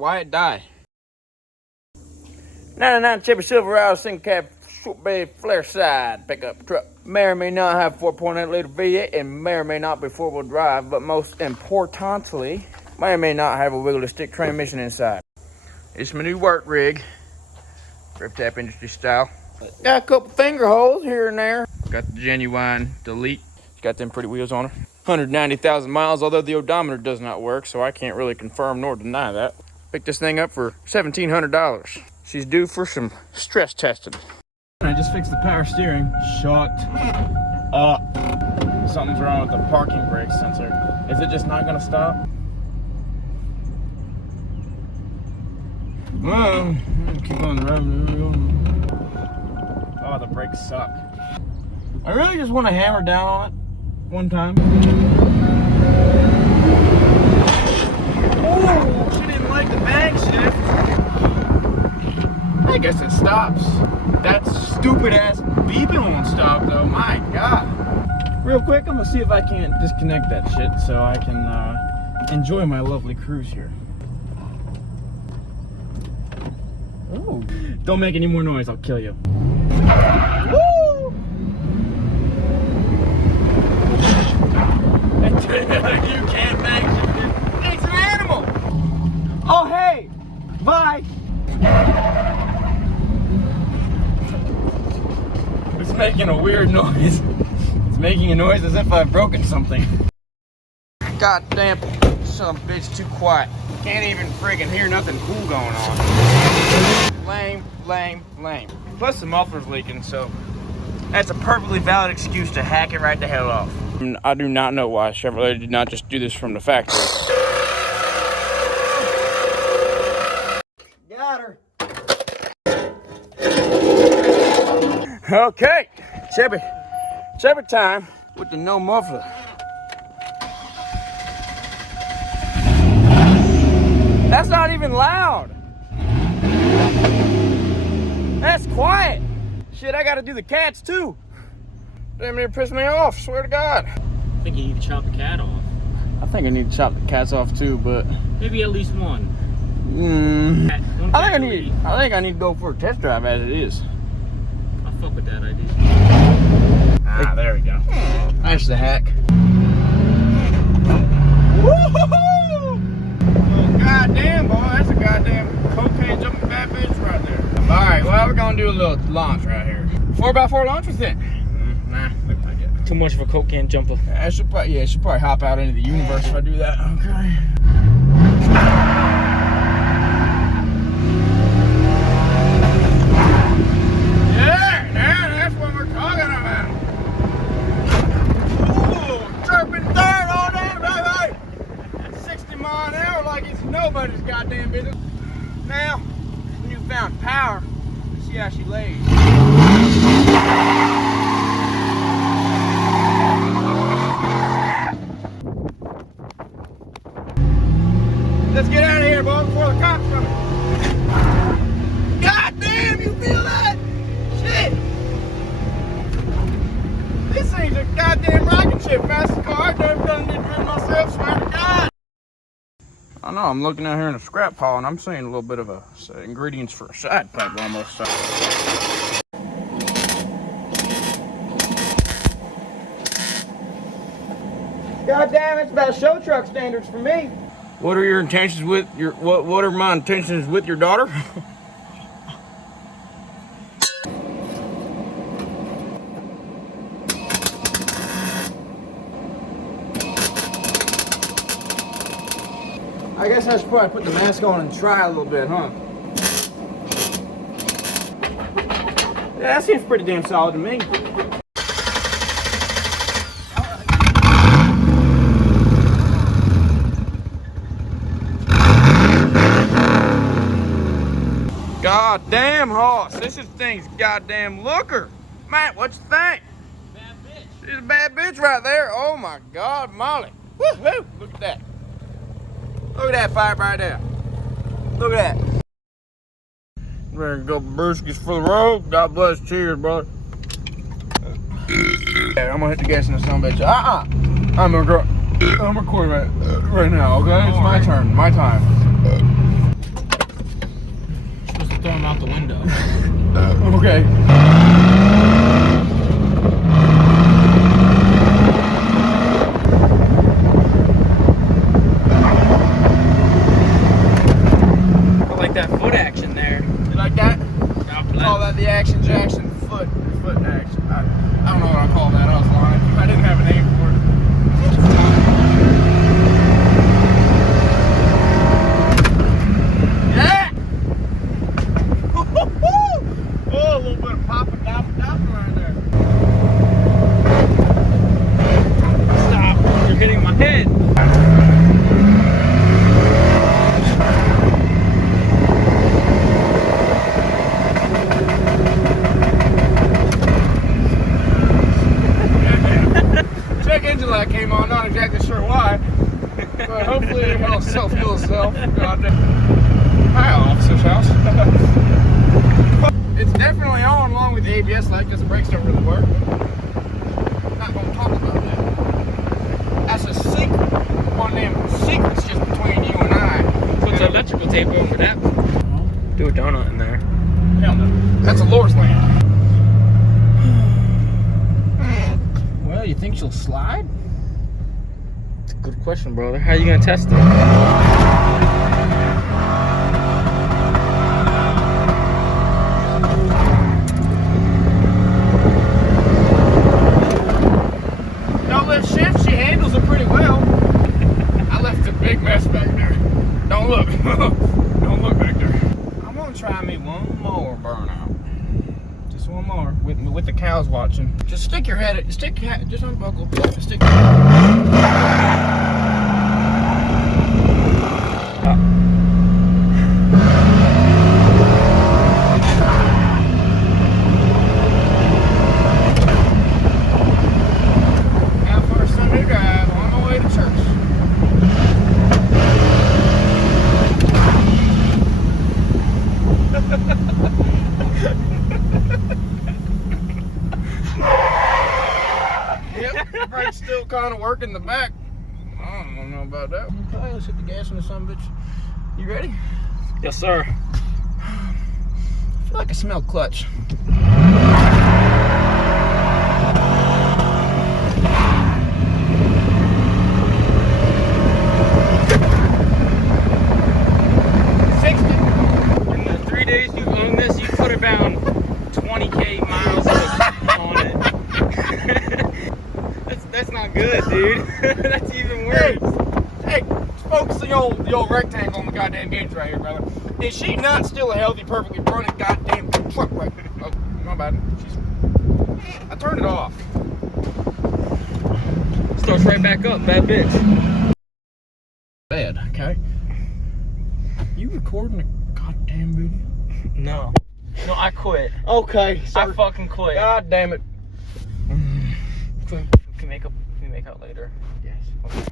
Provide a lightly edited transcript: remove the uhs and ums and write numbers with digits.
Why it die? 99 Chevy Silverado single cab short bed flare side pickup truck. May or may not have 4.8 liter V8 and may or may not be 4-wheel drive, but most importantly, may or may not have a wiggle stick transmission inside. It's my new work rig, grip tap industry style. Got a couple finger holes here and there. Got the genuine delete. It's got them pretty wheels on her. 190,000 miles, although the odometer does not work, so I can't really confirm nor deny that. Picked this thing up for $1,700. She's due for some stress testing. I just fixed the power steering. Shut up. Something's wrong with the parking brake sensor. Is it just not gonna stop? Well, keep on the road. Oh, the brakes suck. I really just want to hammer down on it one time. Oh, she didn't like the bang shift. I guess it stops. That stupid ass beeping won't stop though. My God. Real quick, I'm gonna see if I can't disconnect that shit so I can enjoy my lovely cruise here. Oh. Don't make any more noise, I'll kill you. Woo! You can't make it. It's an animal. Oh, hey. Bye. It's making a weird noise. It's making a noise as if I've broken something. God damn, some bitch too quiet. Can't even friggin' hear nothing cool going on. Lame, lame, lame. Plus the muffler's leaking, so that's a perfectly valid excuse to hack it right the hell off. I do not know why Chevrolet did not just do this from the factory. Got her. Okay, Chevy time with the no muffler. That's not even loud. That's quiet. Shit, I gotta do the cats too. Damn near pissed me off, swear to God. I think you need to chop the cat off. I think I need to chop the cats off too, but maybe at least one. I think I need to go for a test drive as it is. I'll fuck with that idea. Ah, there we go. That's the hack. Woo-hoo-hoo! Goddamn, boy, that's a goddamn cocaine jumping bad bitch right there. All right, well, we're gonna do a little launch right here. 4x4 launch with it? Nah, look like it. Too much of a cocaine jumper. I should probably hop out into the universe if I do that. Okay. Yeah, that's what we're talking about. Ooh, chirping third all day, baby. 60 miles an hour like it's nobody's goddamn business. Now, newfound power. See how she lays. Let's get out of here, boy, before the cops come. God damn, you feel that? Shit! This thing's a goddamn rocket ship. Fastest car I've ever done driven myself, swear to God. I know, I'm looking out here in a scrap pile and I'm seeing a little bit of ingredients for a side pipe almost. So. God damn, it's about show truck standards for me. What are your intentions with your what are my intentions with your daughter? I guess I should probably put the mask on and try a little bit, huh? Yeah, that seems pretty damn solid to me. God damn horse, this thing's goddamn looker. Matt, what you think? Bad bitch. She's a bad bitch right there. Oh my God, Molly. Woohoo! Look at that. Look at that pipe right there. Look at that. We're gonna go brewskis for the road. God bless. Cheers, brother. Yeah, I'm gonna hit the gas in the son of a bitch. I'm recording right now, okay? It's my turn, my time. just throw them out the window. Okay. I like that foot action there. You like that? God bless. Call that the action jackson foot action. I don't know what I call that. I was lying. I didn't have a name for it. Yeah! Oh, a little bit of pop right there. Stop. You're hitting my head. Check engine light came on, not exactly sure why. But hopefully it'll self-heal itself. God damn. Hi, officer's house. It's definitely on along with the ABS light because the brakes don't really work. Not gonna talk about that. That's a secret. One of them secrets just between you and I. Put the electrical tape over that. Do a donut in there. Hell no. That's a Lord's land. Well, you think she'll slide? It's a good question, brother. How are you gonna test it? No lift shift, she handles it pretty well. I left a big mess back there. Don't look. Don't look back there. I'm gonna try me one more burnout. Just one more with the cows watching. Just stick your head, just unbuckle. Stick your Out for a Sunday drive on my way to church. Yep, the brake's still kind of working the back. I don't know about that. Okay, let's hit the gas on the son of a bitch. You ready? Yes, sir. I feel like I smell clutch. In the 3 days you've owned this, you put around 20K miles on it. That's not good, dude. That's even worse. Hey, focus the old rectangle on the goddamn gauge right here, brother. Is she not still a healthy, perfectly running goddamn truck right there? Oh, my bad. I turned it off. Starts right back up, bad bitch. Bad, okay? You recording a goddamn video? No. No, I quit. Okay, I fucking quit. God damn it. Can we make out later? Yes.